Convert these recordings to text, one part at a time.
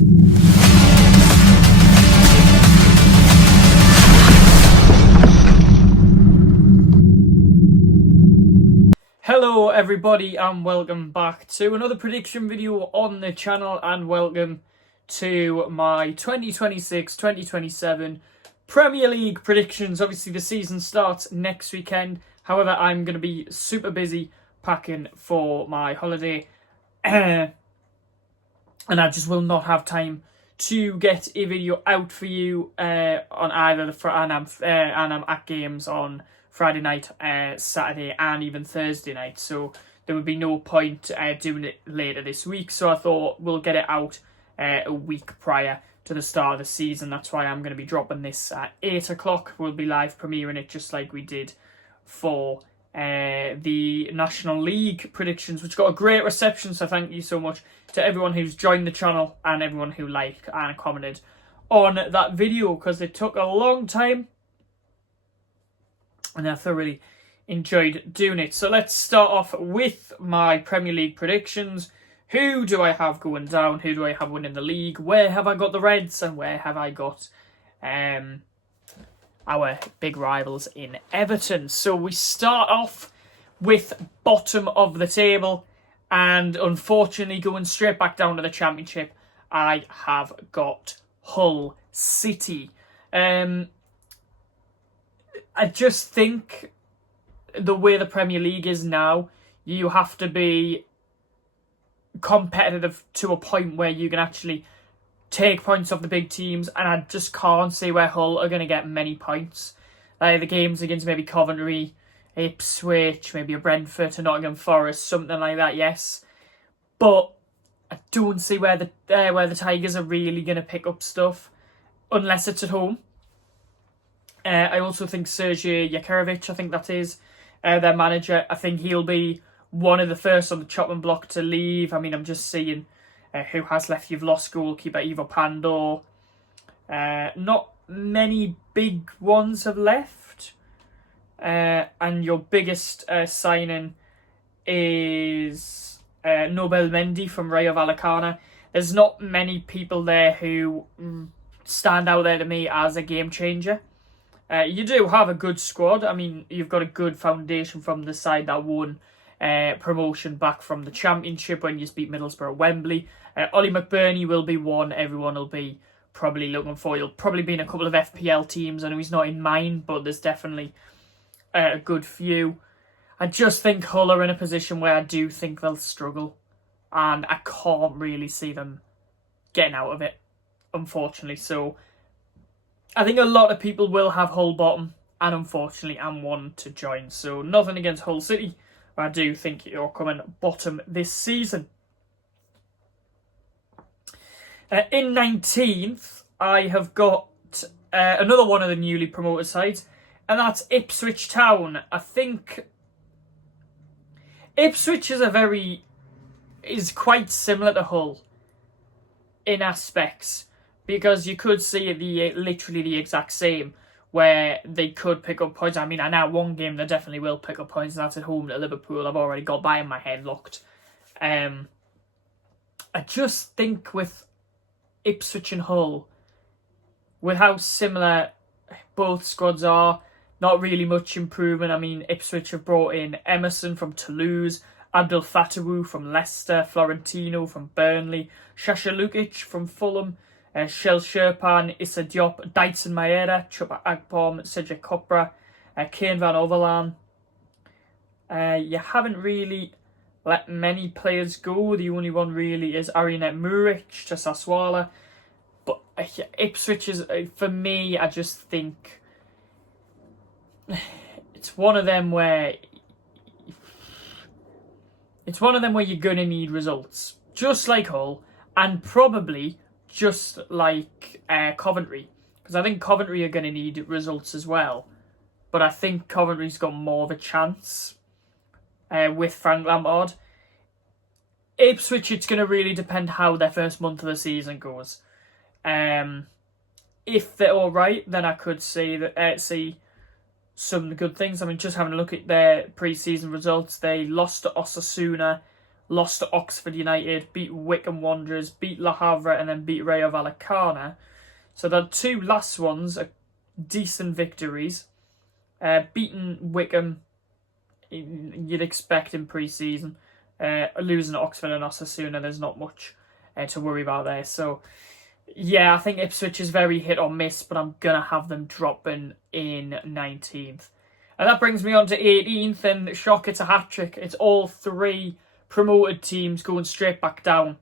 Hello everybody and welcome back to another prediction video on the channel, and welcome to my 2026-2027 Premier League predictions. Obviously the season starts next weekend, however I'm going to be super busy packing for my holiday and I just will not have time to get a video out for you on either and I'm at games on Friday night, Saturday and even Thursday night, so there would be no point doing it later this week. So I thought we'll get it out a week prior to the start of the season. That's why I'm going to be dropping this at 8 o'clock. We'll be live premiering it just like we did for the National League predictions, which got a great reception, so thank you so much to everyone who's joined the channel and everyone who liked and commented on that video, because it took a long time and I thoroughly enjoyed doing it. So let's start off with my Premier League predictions. Who do I have going down? Who do I have winning the league? Where have I got the Reds? And where have I got our big rivals in Everton? So we start off with bottom of the table. And unfortunately, going straight back down to the Championship, I have got Hull City. I just think the way the Premier League is now, you have to be competitive to a point where you can actually take points off the big teams, and I just can't see where Hull are going to get many points. Like the games against maybe Coventry, Ipswich, maybe a Brentford, a Nottingham Forest, something like that, yes. But I don't see where the Tigers are really going to pick up stuff, unless it's at home. I also think Sergej Yakerovic, I think that is their manager, I think he'll be one of the first on the chopping block to leave. I mean, I'm just seeing who has left. You've lost goalkeeper Ivo Pandor. Not many big ones have left. And your biggest signing is Nobel Mendy from Rayo Vallecano. There's not many people there who stand out there to me as a game changer. You do have a good squad. I mean, you've got a good foundation from the side that won promotion back from the Championship when you beat Middlesbrough at Wembley. Ollie McBurney will be one everyone will be probably looking for. He'll probably be in a couple of FPL teams. I know he's not in mine, but there's definitely a good few. I just think Hull are in a position where I do think they'll struggle, and I can't really see them getting out of it, unfortunately. So I think a lot of people will have Hull bottom, and unfortunately I'm one to join. So nothing against Hull City, but I do think you're coming bottom this season. In 19th, I have got another one of the newly promoted sides, and that's Ipswich Town. I think Ipswich is quite similar to Hull in aspects, because you could see literally the exact same, where they could pick up points. I mean, I know one game they definitely will pick up points, and that's at home to Liverpool. I've already got that in my head locked. I just think with Ipswich and Hull, with how similar both squads are, not really much improvement. I mean, Ipswich have brought in Emerson from Toulouse, Abdel Fattahou from Leicester, Florentino from Burnley, Sasha Lukic from Fulham, Shel Sherpan, Issa Diop, Dyson Maeda, Chuba Akpom, Cedric Copra, Kane van Overlaan. You haven't really let many players go. The only one really is Arianet Muric to Sassuolo. But Ipswich is, for me, I just think it's one of them where you're going to need results. Just like Hull, and probably just like Coventry. Because I think Coventry are going to need results as well. But I think Coventry's got more of a chance with Frank Lampard. Ipswich, it's going to really depend how their first month of the season goes. If they're all right, then I could see some good things. I mean, just having a look at their pre-season results, they lost to Osasuna lost to Oxford United, beat Wycombe Wanderers, beat Le Havre, and then beat Rayo Vallecano. So the two last ones are decent victories. Beating Wycombe, you'd expect in pre-season. Losing to Oxford and Osasuna, there's not much to worry about there. So, yeah, I think Ipswich is very hit or miss, but I'm going to have them dropping in 19th. And that brings me on to 18th, and shock, it's a hat-trick. It's all three promoted teams going straight back down.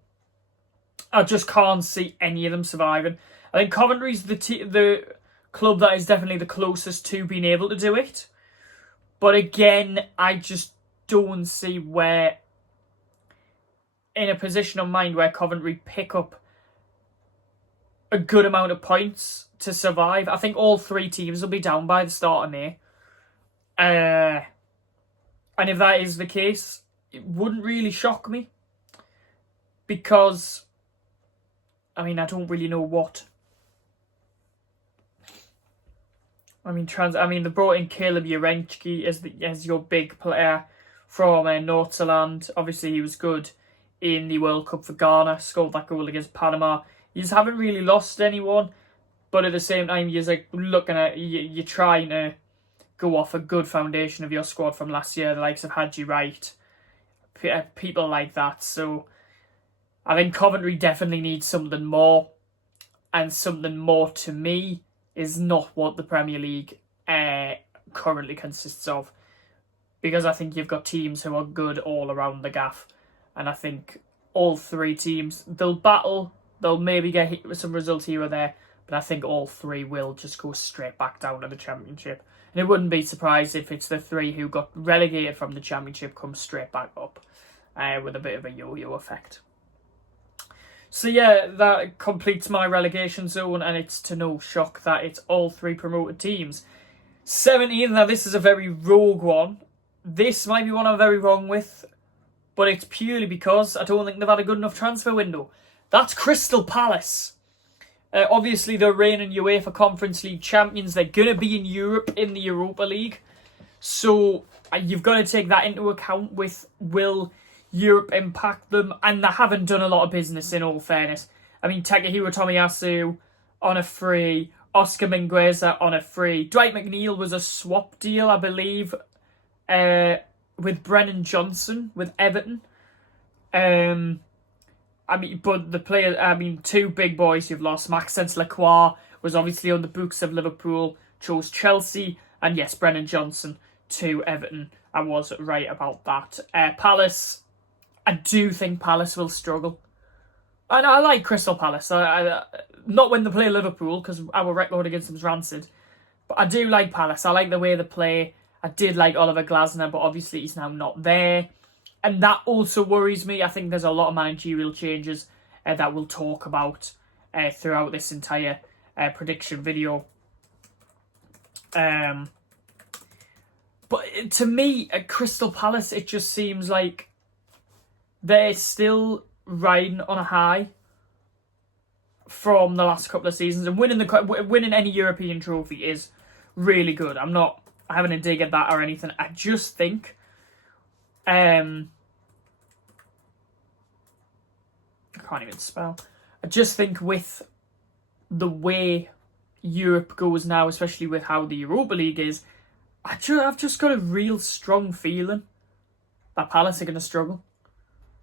I just can't see any of them surviving. I think Coventry's the club that is definitely the closest to being able to do it. But again, I just don't see where, in a position of mind where Coventry pick up a good amount of points to survive. I think all three teams will be down by the start of May. And if that is the case, it wouldn't really shock me. Because, I mean, I don't really know what. I mean, they brought in Caleb Jurenski as your big player from Nordsjælland. Obviously, he was good in the World Cup for Ghana, scored that goal against Panama. You just haven't really lost anyone, but at the same time, you're like looking at you're trying to go off a good foundation of your squad from last year, the likes of Hadji Wright, people like that. So I think Coventry definitely needs something more, and something more to me is not what the Premier League currently consists of, because I think you've got teams who are good all around the gaff, and I think all three teams, they'll battle, they'll maybe get hit with some results here or there, but I think all three will just go straight back down to the Championship. And it wouldn't be surprised if it's the three who got relegated from the Championship come straight back up with a bit of a yo-yo effect. So yeah, that completes my relegation zone, and it's to no shock that it's all three promoted teams. 17th, now this is a very rogue one. This might be one I'm very wrong with, but it's purely because I don't think they've had a good enough transfer window. That's Crystal Palace. Obviously, they're reigning UEFA Conference League champions. They're going to be in Europe in the Europa League. So you've got to take that into account with will Europe impact them, and they haven't done a lot of business, in all fairness. I mean, Takahiro Tomiyasu on a free, Oscar Mingueza on a free. Dwight McNeil was a swap deal, I believe, with Brennan Johnson with Everton. But the players, two big boys you've lost. Maxence Lacroix was obviously on the books of Liverpool, chose Chelsea, and yes, Brennan Johnson to Everton. I was right about that. Palace, I do think Palace will struggle. And I like Crystal Palace. Not when they play Liverpool, because our record against them is rancid. But I do like Palace. I like the way they play. I did like Oliver Glasner, but obviously he's now not there. And that also worries me. I think there's a lot of managerial changes that we'll talk about throughout this entire prediction video. But to me, at Crystal Palace, it just seems like they're still riding on a high from the last couple of seasons, and winning any European trophy is really good. I'm not having a dig at that or anything. I just think I can't even spell. I just think with the way Europe goes now, especially with how the Europa League is, I've just got a real strong feeling that Palace are going to struggle.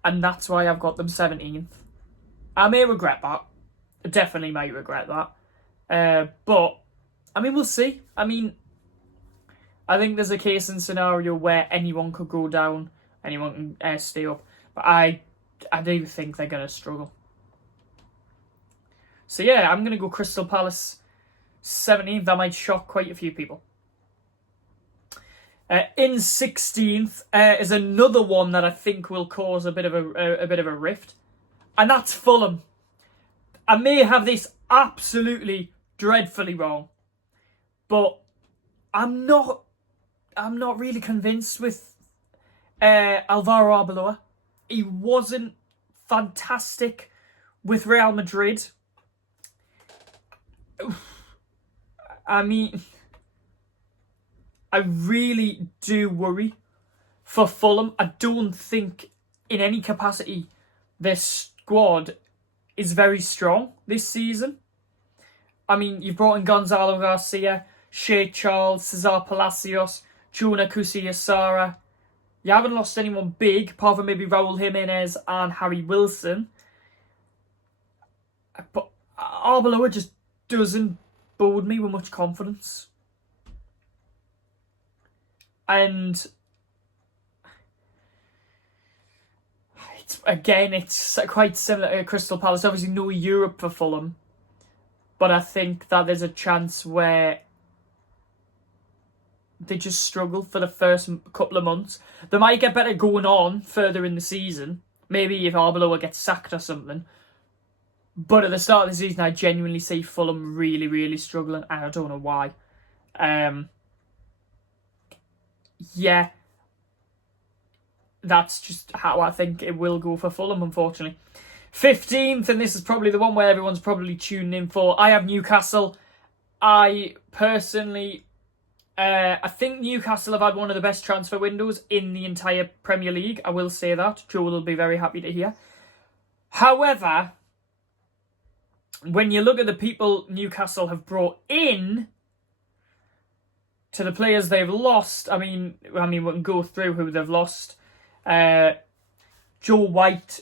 And that's why I've got them 17th. I may regret that. I definitely might regret that. But, I mean, we'll see. I mean, I think there's a case and scenario where anyone could go down, anyone can stay up. But I do think they're going to struggle. So yeah, I'm going to go Crystal Palace 17th. That might shock quite a few people. In 16th is another one that I think will cause a bit of a rift, and that's Fulham. I may have this absolutely dreadfully wrong, but I'm not really convinced with Alvaro Arbeloa. He wasn't fantastic with Real Madrid. I mean, I really do worry for Fulham. I don't think in any capacity, their squad is very strong this season. I mean, you've brought in Gonzalo Garcia, Shea Charles, Cesar Palacios, Juna Kusiyasara. You haven't lost anyone big, apart from maybe Raul Jimenez and Harry Wilson. But Arbeloa just doesn't bode me with much confidence. And it's quite similar to Crystal Palace. Obviously, no Europe for Fulham. But I think that there's a chance where they just struggle for the first couple of months. They might get better going on further in the season. Maybe if Arbeloa gets sacked or something. But at the start of the season, I genuinely see Fulham really, really struggling. And I don't know why. Yeah. That's just how I think it will go for Fulham, unfortunately. 15th, and this is probably the one where everyone's probably tuning in for. I have Newcastle. I personally... I think Newcastle have had one of the best transfer windows in the entire Premier League. I will say that. Joe will be very happy to hear. However, when you look at the people Newcastle have brought in to the players they've lost, I mean, we can go through who they've lost. Joe White,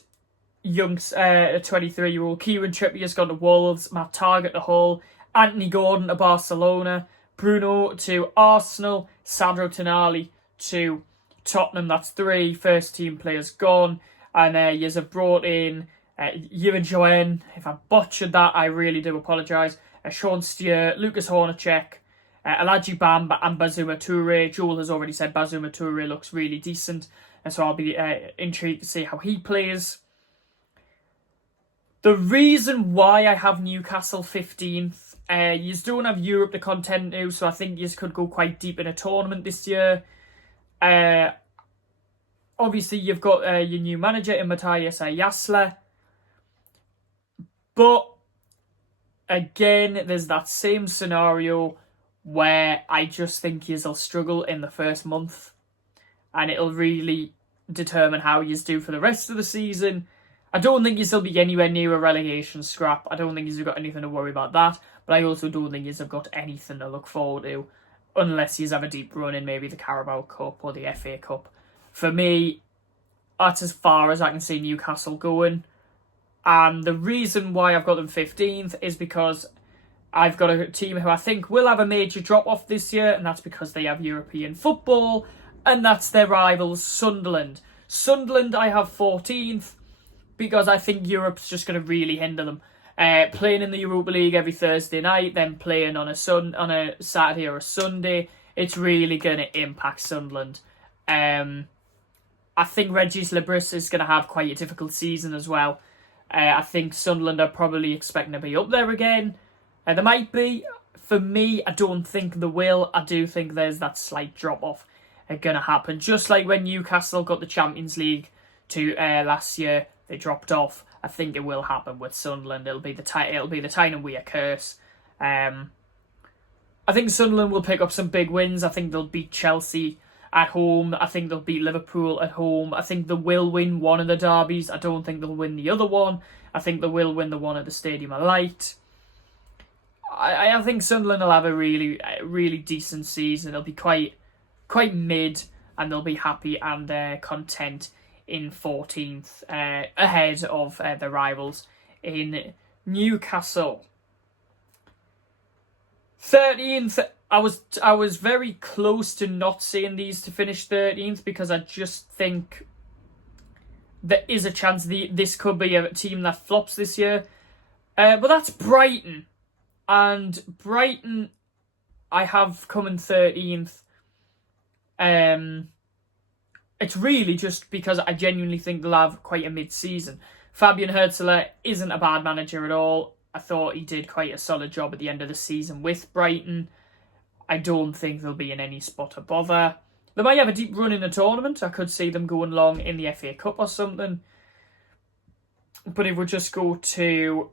young 23-year-old. Kieran Trippier's gone to Wolves. Matt Targett to Hull. Anthony Gordon to Barcelona. Bruno to Arsenal. Sandro Tonali to Tottenham. That's 3 first-team players gone. And you have brought in Ewan Joen. If I butchered that, I really do apologise. Sean Steer, Lucas Hornacek, Aladji Bamba and Bazuma Toure. Joel has already said Bazuma Toure looks really decent. And so I'll be intrigued to see how he plays. The reason why I have Newcastle 15th, you don't have Europe to contend to, so I think you could go quite deep in a tournament this year. Obviously, you've got your new manager in Matthias Ayasla. But, again, there's that same scenario where I just think you'll struggle in the first month. And it'll really determine how you do for the rest of the season. I don't think you'll be anywhere near a relegation scrap. I don't think you've got anything to worry about that. But I also don't think you've got anything to look forward to. Unless you have a deep run in maybe the Carabao Cup or the FA Cup. For me, that's as far as I can see Newcastle going. And the reason why I've got them 15th is because I've got a team who I think will have a major drop-off this year. And that's because they have European football. And that's their rivals, Sunderland. Sunderland, I have 14th. Because I think Europe's just going to really hinder them. Playing in the Europa League every Thursday night, then playing on a Saturday or a Sunday, it's really going to impact Sunderland. I think Regis Libris is going to have quite a difficult season as well. I think Sunderland are probably expecting to be up there again. They might be. For me, I don't think they will. I do think there's that slight drop-off going to happen. Just like when Newcastle got the Champions League to last year, they dropped off. I think it will happen with Sunderland. It'll be the Tyne and Weir curse. I think Sunderland will pick up some big wins. I think they'll beat Chelsea at home. I think they'll beat Liverpool at home. I think they will win one of the derbies. I don't think they'll win the other one. I think they will win the one at the Stadium of Light. I think Sunderland will have a really decent season. They'll be quite mid, and they'll be happy and content in 14th, ahead of the rivals in Newcastle. 13th, I was very close to not saying these to finish 13th because I just think there is a chance this could be a team that flops this year. But that's Brighton. And Brighton, I have coming 13th. It's really just because I genuinely think they'll have quite a mid-season. Fabian Herzler isn't a bad manager at all. I thought he did quite a solid job at the end of the season with Brighton. I don't think they'll be in any spot of bother. They might have a deep run in the tournament. I could see them going long in the FA Cup or something. But it would just go to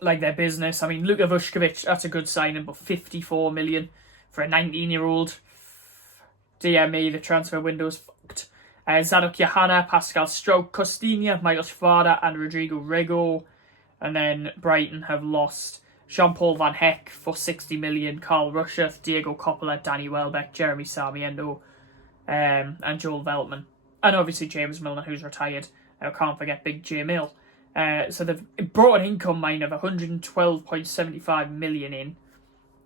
their business. I mean, Luka Vuskovic, that's a good signing, but 54 million for a 19-year-old. DME, the transfer window's fucked. Zadok Johanna, Pascal Stroke, Costinha, Michael Schwada and Rodrigo Rego. And then Brighton have lost Jean-Paul Van Heck for 60 million, Carl Rusheth, Diego Coppola, Danny Welbeck, Jeremy Sarmiento, and Joel Veltman. And obviously James Milner, who's retired. I can't forget Big J Mill. So they've brought an income mine of 112.75 million in,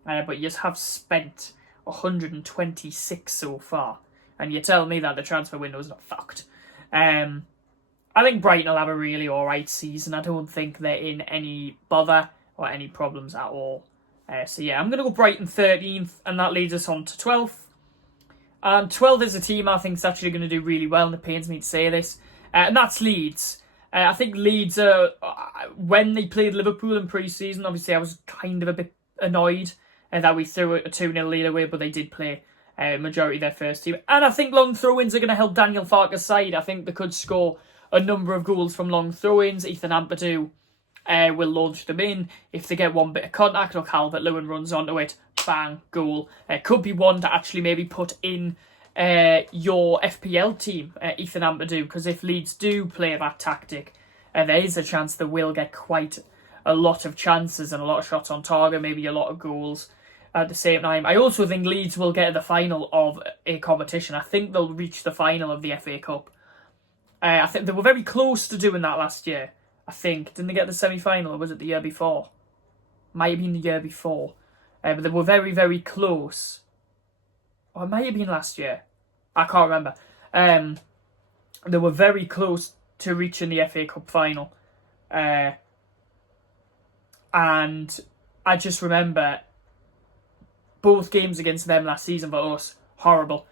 but you have spent 126 so far. And you tell me that the transfer window is not fucked. I think Brighton will have a really alright season. I don't think they're in any bother or any problems at all. So yeah, I'm going to go Brighton 13th, and that leads us on to 12th. 12th is a team I think is actually going to do really well, and it pains me to say this. And that's Leeds. I think Leeds, when they played Liverpool in pre-season, obviously I was kind of a bit annoyed that we threw a 2-0 lead away, but they did play majority of their first team. And I think long throw-ins are going to help Daniel Farke's side. I think they could score a number of goals from long throw-ins. Ethan Ampadu will launch them in. If they get one bit of contact or Calvert-Lewin runs onto it, bang, goal. Could be one to actually maybe put in your FPL team, Ethan Ampadu, because if Leeds do play that tactic, there is a chance they will get quite a lot of chances and a lot of shots on target, maybe a lot of goals at the same time. I also think Leeds will get to the final of a competition. I think they'll reach the final of the FA Cup. I think they were very close to doing that last year. I think. Didn't they get the semi-final, or was it the year before? Might have been the year before. But they were very, very close. Or it might have been last year. I can't remember. They were very close to reaching the FA Cup final. And I just remember both games against them last season for us, horrible.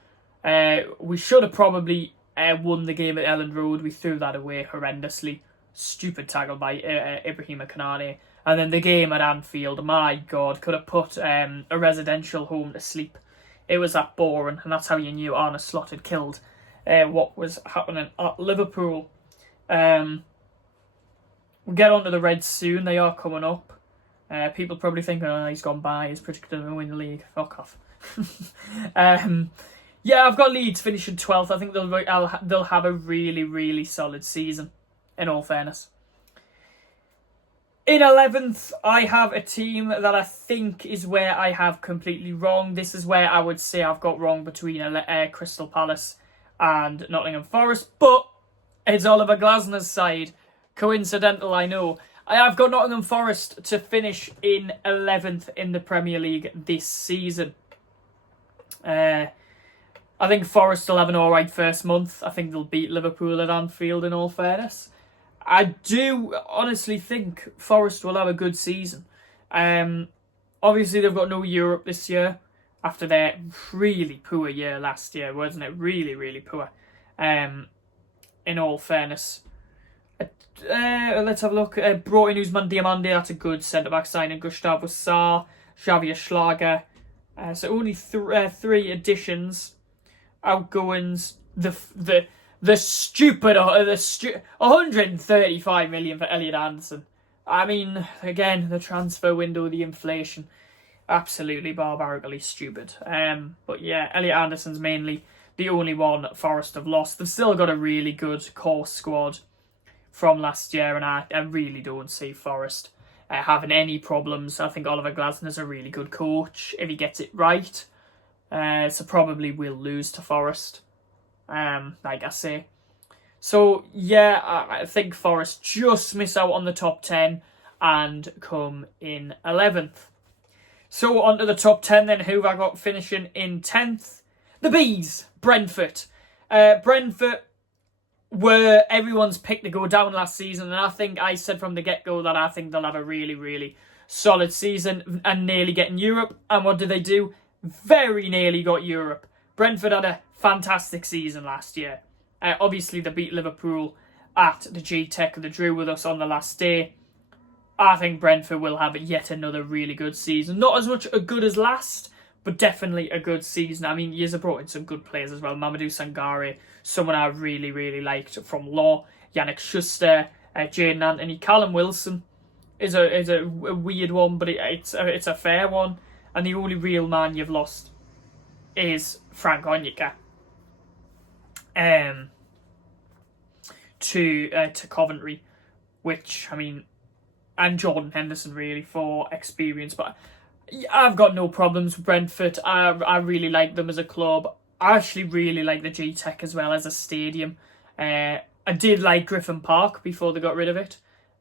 We should have probably won the game at Elland Road. We threw that away horrendously. Stupid tackle by Ibrahima Konate. And then the game at Anfield, my God, could have put a residential home to sleep. It was that boring, and that's how you knew Arne Slot had killed what was happening at Liverpool. We'll get on to the Reds soon. They are coming up. People probably think, oh, he's gone by. He's predicted to win the league. Fuck off. Yeah, I've got Leeds finishing 12th. I think they'll have a really, really solid season, in all fairness. In 11th, I have a team that I think is where I have completely wrong. This is where I would say I've got wrong between Crystal Palace and Nottingham Forest. But it's Oliver Glasner's side. Coincidental, I know. I have got Nottingham Forest to finish in 11th in the Premier League this season. I think Forest will have an alright first month. I think they'll beat Liverpool at Anfield, in all fairness. I do honestly think Forest will have a good season. Obviously, they've got no Europe this year after their really poor year last year, wasn't it? Really, really poor. In all fairness. Let's have a look. Brought in Ousmane Diomande. That's a good centre-back signing. Gustavo Sarr, Xavier Schlager. So only 3 additions. Outgoings. The stupid 135 million for Elliot Anderson. I mean, again, the transfer window, the inflation, absolutely barbarically stupid. But yeah, Elliot Anderson's mainly the only one Forest have lost. They've still got a really good core squad from last year, and I really don't see Forest having any problems. I think Oliver Glasner's a really good coach if he gets it right. So probably we'll lose to Forest, like I say. So yeah, I think Forest just miss out on the top 10 and come in 11th. So on to the top 10 then. Who have I got finishing in 10th? The Bees, Brentford. Brentford were everyone's pick to go down last season, and I think I said from the get-go that I think they'll have a really, really solid season and nearly get in Europe. And what did they do? Very nearly got Europe. Brentford had a fantastic season last year. Obviously, they beat Liverpool at the G-Tech. They drew with us on the last day. I think Brentford will have yet another really good season. Not as much a good as last, but definitely a good season. I mean, years have brought in some good players as well. Mamadou Sangare, someone I really, really liked from Law. Yannick Schuster, Jaden Anthony. Callum Wilson is a weird one, but it's a fair one. And the only real man you've lost is Frank Onyeka to Coventry, which, I mean, and Jordan Henderson really for experience. But I've got no problems with Brentford. I really like them as a club. I actually really like the G-Tech as well as a stadium. I did like Griffin Park before they got rid of it.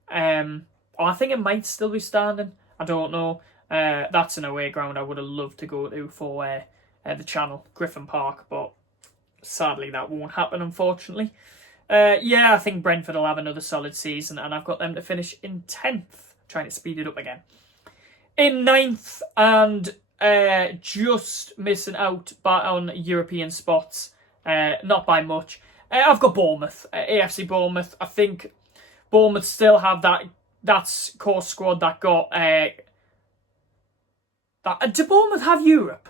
I think it might still be standing. I don't know. That's an away ground I would have loved to go to for the Channel, Griffin Park, but sadly that won't happen, unfortunately. I think Brentford will have another solid season, and I've got them to finish in 10th, trying to speed it up again. In 9th, and just missing out on European spots, not by much. I've got Bournemouth, AFC Bournemouth. I think Bournemouth still have that core squad that got... do Bournemouth have Europe?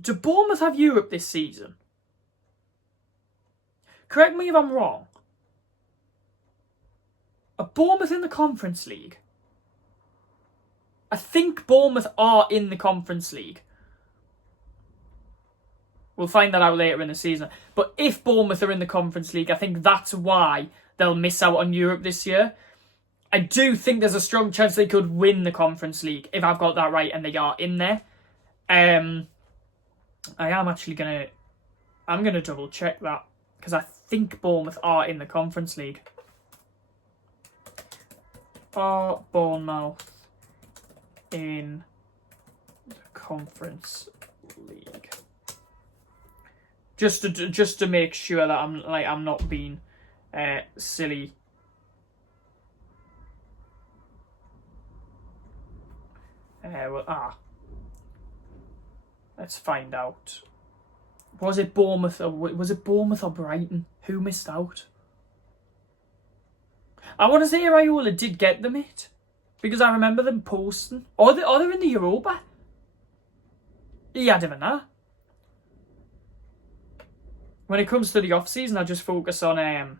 Do Bournemouth have Europe this season? Correct me if I'm wrong. Are Bournemouth in the Conference League? I think Bournemouth are in the Conference League. We'll find that out later in the season. But if Bournemouth are in the Conference League, I think that's why they'll miss out on Europe this year. I do think there's a strong chance they could win the Conference League, if I've got that right, and they are in there. I am actually I'm gonna double check that, because I think Bournemouth are in the Conference League. Are Bournemouth in the Conference League? Just to make sure that I'm not being silly. Let's find out. Was it Bournemouth or Brighton? Who missed out? I want to say Raiola did get them it, because I remember them posting. Or they're in the Europa. He had him in that. When it comes to the off-season, I just focus on...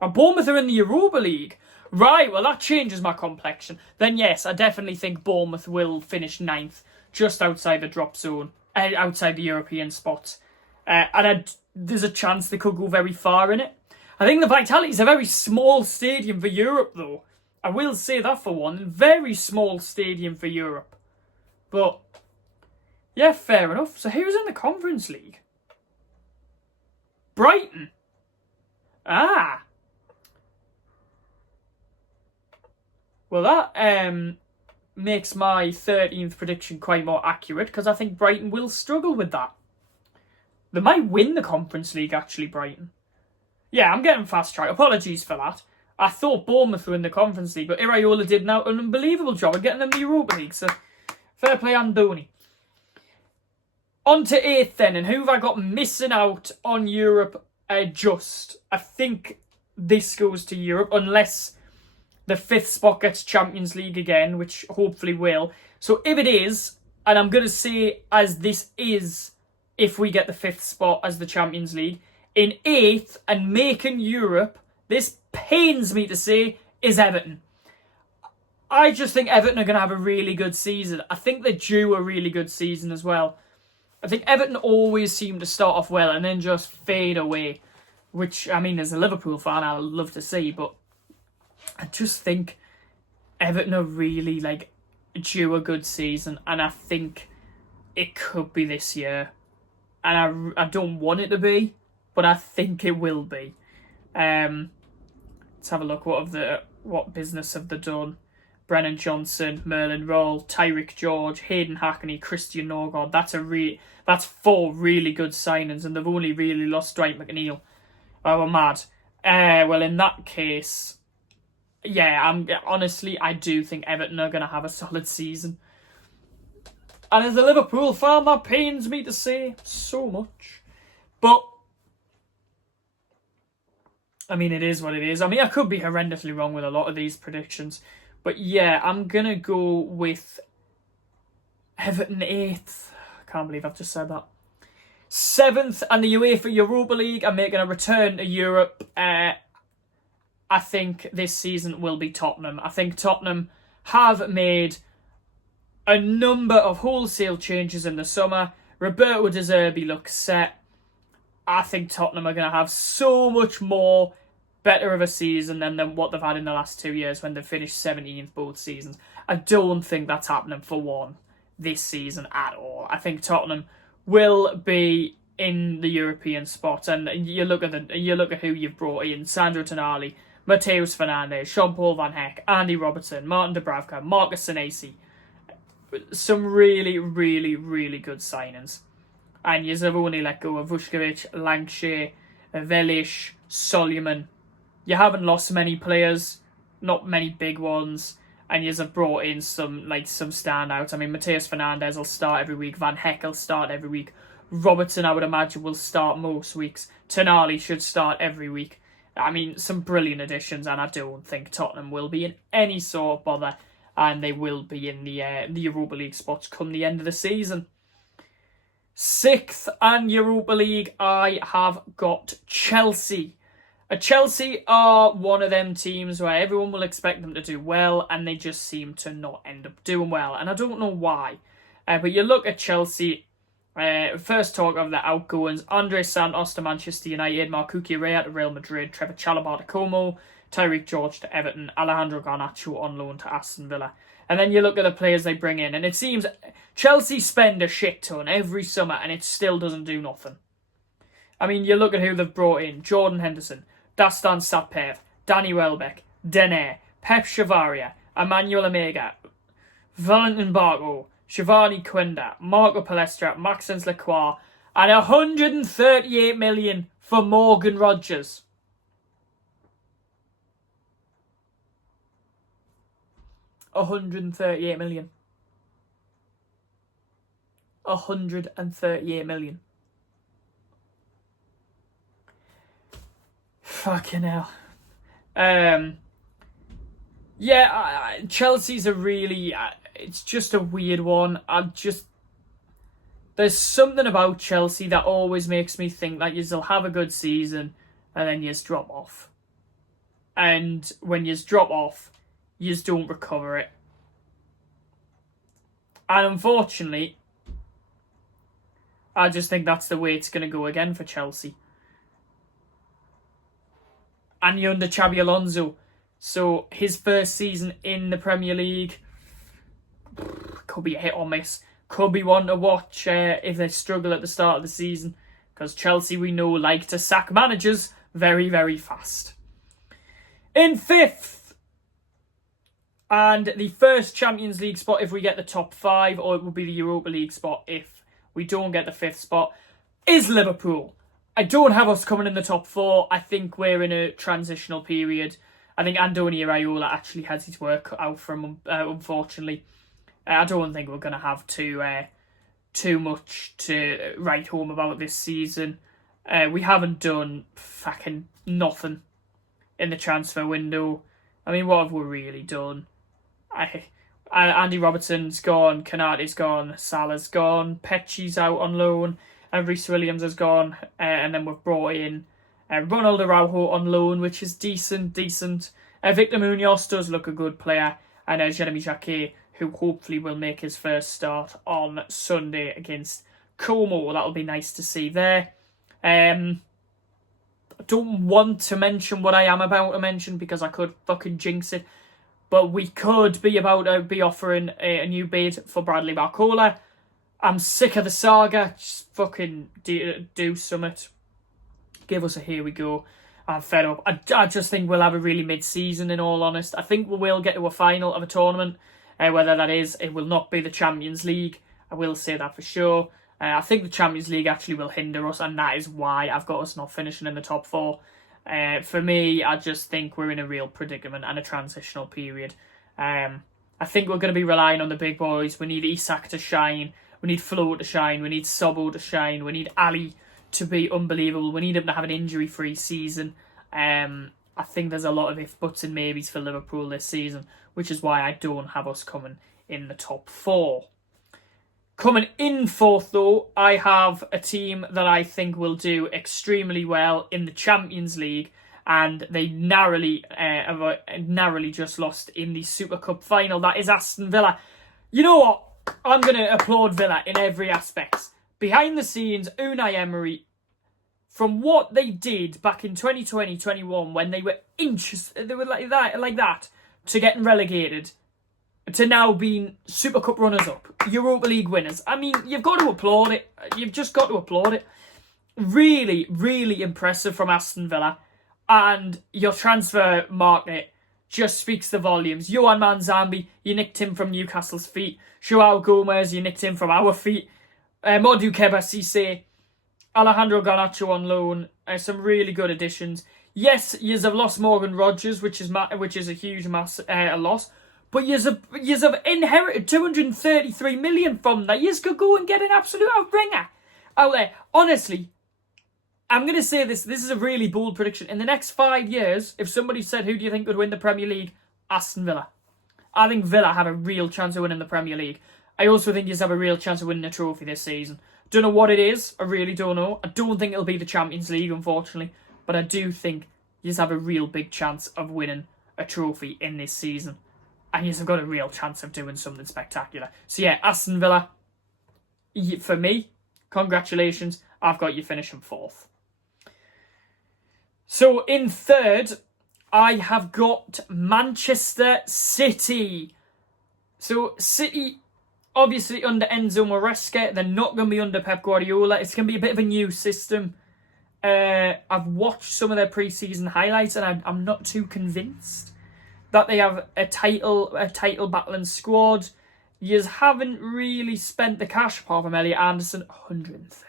Bournemouth are in the Europa League. Right, well, that changes my complexion. Then, yes, I definitely think Bournemouth will finish 9th, just outside the drop zone, outside the European spots. There's a chance they could go very far in it. I think the Vitality is a very small stadium for Europe, though. I will say that for one. Very small stadium for Europe. But, yeah, fair enough. So who's in the Conference League? Brighton. Ah. Well, that makes my 13th prediction quite more accurate, because I think Brighton will struggle with that. They might win the Conference League, actually, Brighton. Yeah, I'm getting fast track. Apologies for that. I thought Bournemouth were in the Conference League, but Iraola did an unbelievable job of getting them the Europa League, so fair play, Andoni. On to 8th then, and who have I got missing out on Europe I think this goes to Europe, unless the 5th spot gets Champions League again, which hopefully will. So if it is, and I'm going to say as this is, if we get the 5th spot as the Champions League, in 8th and making Europe, this pains me to say, is Everton. I just think Everton are going to have a really good season. I think they're due a really good season as well. I think Everton always seem to start off well and then just fade away, which, I mean, as a Liverpool fan, I'd love to see, but I just think Everton are really, due a good season, and I think it could be this year. And I don't want it to be, but I think it will be. Let's have a look. What business have they done? Brennan Johnson, Merlin Roll, Tyreek George, Hayden Hackney, Christian Norgard. That's 4 really good signings, and they've only really lost Dwight McNeil. Oh, I'm mad. Well, in that case, yeah, honestly, I do think Everton are going to have a solid season. And as a Liverpool fan, that pains me to say so much. But, I mean, it is what it is. I mean, I could be horrendously wrong with a lot of these predictions. But yeah, I'm going to go with Everton 8th. I can't believe I've just said that. 7th, and the UEFA Europa League are making a return to Europe. I think this season will be Tottenham. I think Tottenham have made a number of wholesale changes in the summer. Roberto De Zerbi looks set. I think Tottenham are going to have so much more better of a season than what they've had in the last 2 years when they finished 17th both seasons. I don't think that's happening for one this season at all. I think Tottenham will be in the European spot, and you look at who you've brought in: Sandro Tonali, Mateus Fernandes, Jean-Paul Van Heck, Andy Robertson, Martin Dubravka, Marcus Senesi. Some really, really, really good signings. And you've only let go of Vuskovic, Lancashire, Velish, Solomon. You haven't lost many players, not many big ones, and you've brought in some standouts. I mean, Mateus Fernandes will start every week. Van Heck will start every week. Robertson, I would imagine, will start most weeks. Tonali should start every week. I mean, some brilliant additions, and I don't think Tottenham will be in any sort of bother, and they will be in the Europa League spots come the end of the season. 6th and Europa League, I have got Chelsea. Chelsea are one of them teams where everyone will expect them to do well, and they just seem to not end up doing well. And I don't know why. But you look at Chelsea, first talk of the outgoings: Andres Santos to Manchester United, Marc Cucurella to Real Madrid, Trevor Chalobah to Como, Tyreek George to Everton, Alejandro Garnacho on loan to Aston Villa. And then you look at the players they bring in, and it seems Chelsea spend a shit ton every summer, and it still doesn't do nothing. I mean, you look at who they've brought in: Jordan Henderson, Dastan Satpev, Danny Welbeck, Dene, Pep Chavaria, Emmanuel Omega, Valentin Barco, Shivani Quenda, Marco Palestra, Maxence Lacroix, and 138 million for Morgan Rogers. $138 million. 138 million. Fucking hell. Chelsea's a really... it's just a weird one. There's something about Chelsea that always makes me think that you'll have a good season and then you just drop off. And when you drop off, you just don't recover it. And unfortunately, I just think that's the way it's going to go again for Chelsea. And you're under Xabi Alonso. So his first season in the Premier League could be a hit or miss. Could be one to watch if they struggle at the start of the season. Because Chelsea, we know, like to sack managers very, very fast. In 5th, and the first Champions League spot if we get the top 5, or it will be the Europa League spot if we don't get the 5th spot, is Liverpool. I don't have us coming in the top 4. I think we're in a transitional period. I think Andoni Iraola actually has his work out from him, unfortunately. I don't think we're going to have too much to write home about this season. We haven't done fucking nothing in the transfer window. I mean, what have we really done? Andy Robertson's gone, Konate's gone, Salah's gone, Pechi's out on loan, and Reece Williams has gone, and then we've brought in Ronald Araujo on loan, which is decent. Victor Munoz does look a good player, and Jeremy Jacquet, who hopefully will make his first start on Sunday against Como. That'll be nice to see there. I don't want to mention what I am about to mention because I could fucking jinx it, but we could be about to be offering a new bid for Bradley Barcola. I'm sick of the saga. Just fucking do something. Give us a here we go. I'm fed up. I just think we'll have a really mid-season, in all honesty. I think we will get to a final of a tournament. Whether that is, it will not be the Champions League. I will say that for sure. I think the Champions League actually will hinder us, and that is why I've got us not finishing in the top 4. For me, I just think we're in a real predicament and a transitional period. I think we're going to be relying on the big boys. We need Isak to shine. We need Flo to shine. We need Sobo to shine. We need Ali to be unbelievable. We need him to have an injury-free season. I think there's a lot of if, buts and maybes for Liverpool this season, which is why I don't have us coming in the top 4. Coming in 4th, though, I have a team that I think will do extremely well in the Champions League, and they narrowly just lost in the Super Cup final. That is Aston Villa. You know what? I'm going to applaud Villa in every aspect. Behind the scenes, Unai Emery, from what they did back in 2020-21 when they were inches, they were like that, to getting relegated, to now being Super Cup runners-up, Europa League winners. I mean, you've got to applaud it. You've just got to applaud it. Really, really impressive from Aston Villa. And your transfer market just speaks the volumes. Yohan Manzambi, you nicked him from Newcastle's feet. Joao Gomez, you nicked him from our feet. Modou Keba Cisse, Alejandro Garnacho on loan. Some really good additions. Yes, yous have lost Morgan Rogers, which is a huge loss. But yous have inherited 233 million from that. Yous could go and get an absolute outringer out there. Honestly, I'm going to say this. This is a really bold prediction. In the next 5 years, if somebody said, who do you think would win the Premier League? Aston Villa. I think Villa have a real chance of winning the Premier League. I also think you have a real chance of winning a trophy this season. Don't know what it is. I really don't know. I don't think it'll be the Champions League, unfortunately. But I do think you have a real big chance of winning a trophy in this season. And you've got a real chance of doing something spectacular. So yeah, Aston Villa, for me, congratulations. I've got you finishing 4th. So in 3rd, I have got Manchester City. So City, obviously under Enzo Maresca, they're not going to be under Pep Guardiola. It's going to be a bit of a new system. I've watched some of their pre-season highlights and I'm not too convinced that they have a title battling squad. You haven't really spent the cash apart from Elliot Anderson, 135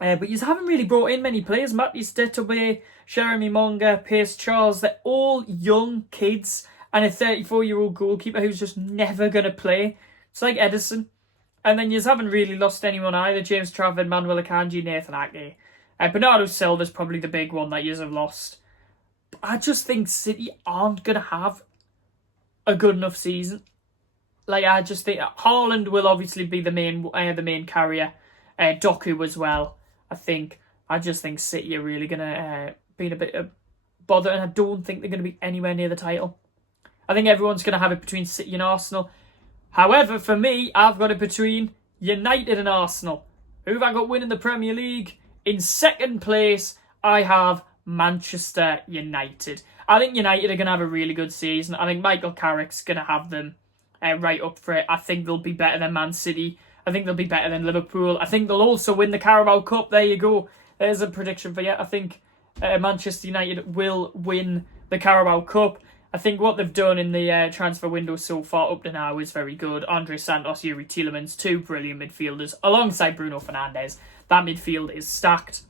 million. But you haven't really brought in many players. Mathis Detobe, Jeremy Monga, Pierce Charles, they're all young kids and a 34-year-old goalkeeper who's just never going to play. It's like Edison. And then you haven't really lost anyone either. James Trafford, Manuel Akanji, Nathan Ake. Bernardo Silva's probably the big one that you have lost. But I just think City aren't going to have a good enough season. I just think Haaland will obviously be the main carrier. Doku as well, I think. I just think City are really going to be in a bit of bother, and I don't think they're going to be anywhere near the title. I think everyone's going to have it between City and Arsenal. However, for me, I've got it between United and Arsenal. Who have I got winning the Premier League? In 2nd place, I have Manchester United. I think United are going to have a really good season. I think Michael Carrick's going to have them right up for it. I think they'll be better than Man City. I think they'll be better than Liverpool. I think they'll also win the Carabao Cup. There you go. There's a prediction for you. I think Manchester United will win the Carabao Cup. I think what they've done in the transfer window so far up to now is very good. Andre Santos, Yuri Tielemans, 2 brilliant midfielders alongside Bruno Fernandes. That midfield is stacked.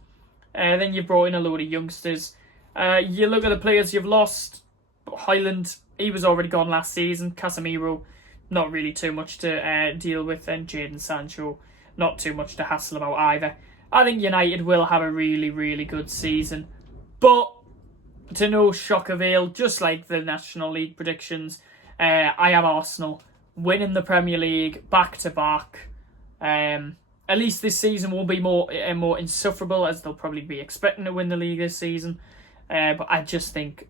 Then you've brought in a load of youngsters. You look at the players you've lost. Highland, he was already gone last season. Casemiro, not really too much to deal with. And Jadon Sancho, not too much to hassle about either. I think United will have a really, really good season. But to no shock avail, just like the National League predictions, I have Arsenal winning the Premier League back-to-back. At least this season will be more insufferable, as they'll probably be expecting to win the league this season. But I just think,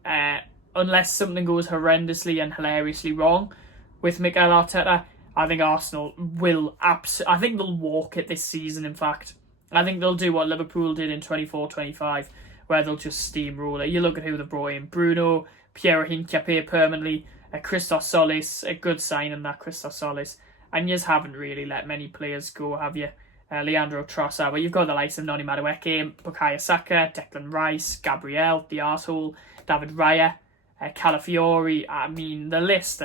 unless something goes horrendously and hilariously wrong with Mikel Arteta, I think Arsenal will I think they'll walk it this season, in fact. I think they'll do what Liverpool did in 24-25, where they'll just steamroll it. You look at who they brought in. Bruno, Pierre Hincapié permanently, Christos Solis, a good signing that Christos Solis. And you just haven't really let many players go, have you? Leandro Trossard, but you've got the likes of Noni Madueke, Bukayo Saka, Declan Rice, Gabriel, the arsehole, David Raya, Calafiori. I mean, the list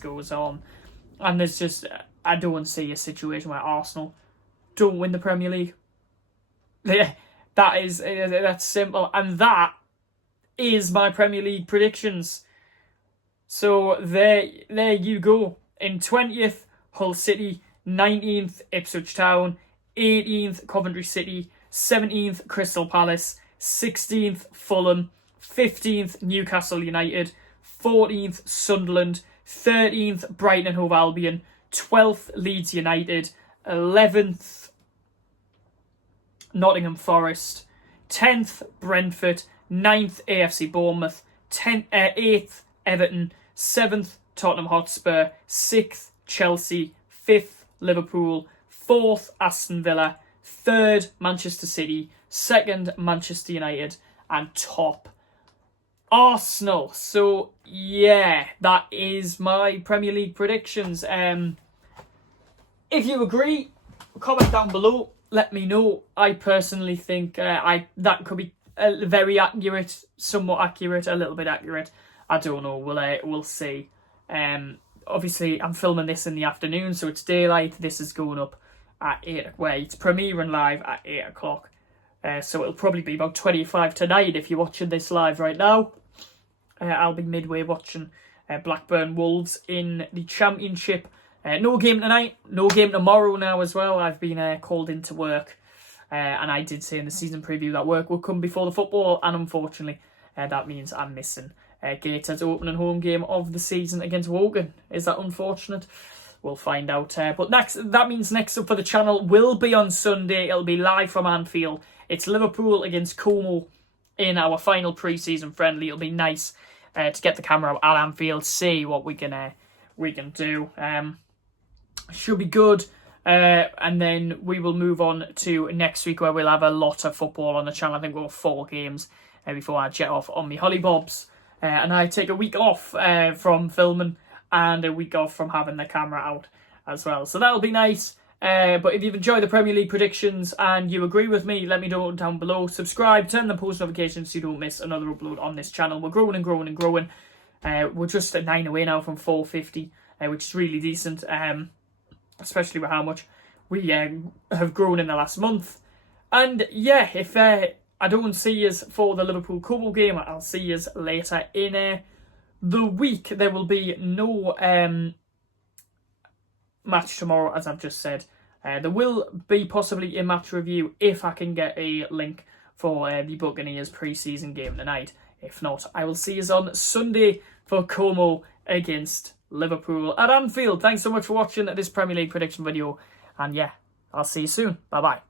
goes on. And there's just, I don't see a situation where Arsenal don't win the Premier League. That's simple. And that is my Premier League predictions. So there you go. In 20th, Hull City. 19th, Ipswich Town. 18th, Coventry City. 17th, Crystal Palace. 16th, Fulham. 15th, Newcastle United. 14th, Sunderland. 13th, Brighton and Hove Albion. 12th, Leeds United. 11th, Nottingham Forest. 10th, Brentford. 9th, AFC Bournemouth. 8th, Everton. 7th, Tottenham Hotspur. 6th, Chelsea. 5th, Liverpool. 4th, Aston Villa. 3rd, Manchester City. 2nd, Manchester United. And top, Arsenal. So, yeah, that is my Premier League predictions. If you agree, comment down below. Let me know. I personally think that could be very accurate, somewhat accurate, a little bit accurate. I don't know. We'll see. Obviously, I'm filming this in the afternoon, so it's daylight. This is going up at 8. Well, it's premiering live at 8 o'clock. So it'll probably be about 25 tonight if you're watching this live right now. I'll be midway watching Blackburn Wolves in the Championship. No game tonight, no game tomorrow now as well. I've been called into work, and I did say in the season preview that work will come before the football, and unfortunately that means I'm missing Gators' opening home game of the season against Wogan. Is that unfortunate? We'll find out. But that means next up for the channel will be on Sunday. It'll be live from Anfield. It's Liverpool against Como in our final pre-season friendly. It'll be nice to get the camera out at Anfield, see what we can do. Should be good. And then we will move on to next week where we'll have a lot of football on the channel. I think we'll have 4 games before I jet off on my hollybobs. And I take a week off from filming and a week off from having the camera out as well. So that'll be nice. But if you've enjoyed the Premier League predictions and you agree with me, let me know down below. Subscribe, turn the post notifications so you don't miss another upload on this channel. We're growing and growing and growing. We're just at 9 away now from 450, which is really decent, especially with how much we have grown in the last month. And yeah, if I don't see you for the Liverpool Como game, I'll see you later in the week. There will be no match tomorrow, as I've just said. There will be possibly a match review if I can get a link for the Buccaneers pre-season game tonight. If not, I will see you on Sunday for Como against Liverpool at Anfield. Thanks so much for watching this Premier League prediction video. And yeah, I'll see you soon. Bye-bye.